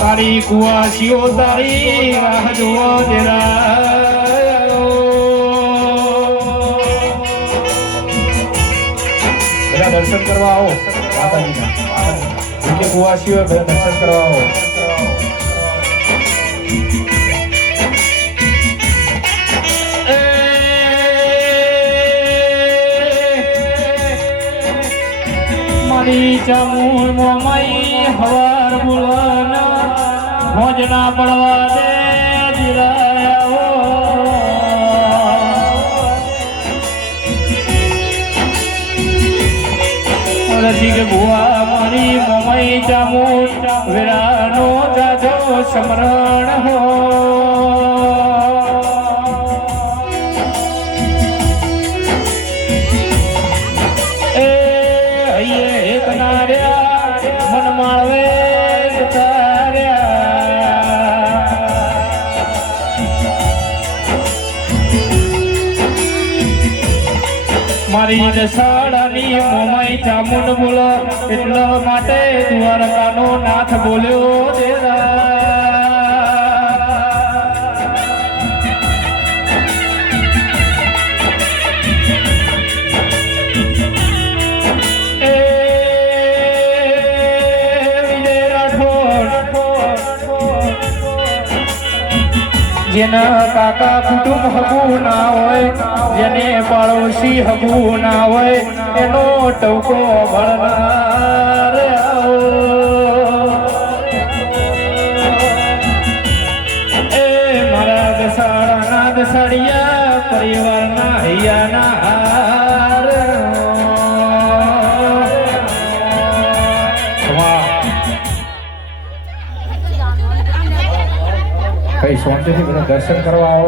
તારી કુવાસીઓ તારી રાહ જોવો દેરા બધા દર્શન કરવા આવો માતાજીના કે કુવાસીઓ બધા દર્શન કરવા આવો મારી ચામુંડ મોમાઈ હવાર બોલવાના ભોજના પડવા દે દિલાયો રસી કે ભુવા મારી મોમાઈ ચામુંડ વેરાનો જાજો સમરણ હો મન માળવે મારી દશાડાની મોમાઈ ચામુંડ બોલો એટલા માટે દ્વારકાનો નાથ બોલ્યો દેરા જેના કાકા કુટુંબ હગું ના હોય જેને પાડોશી હગું ના હોય એનો ટવકો ભળનાર એ મારા દસાડાના દસાડિયા પરિવારના હૈયાના હાર કઈ શાંતિથી બધા દર્શન કરવા આવો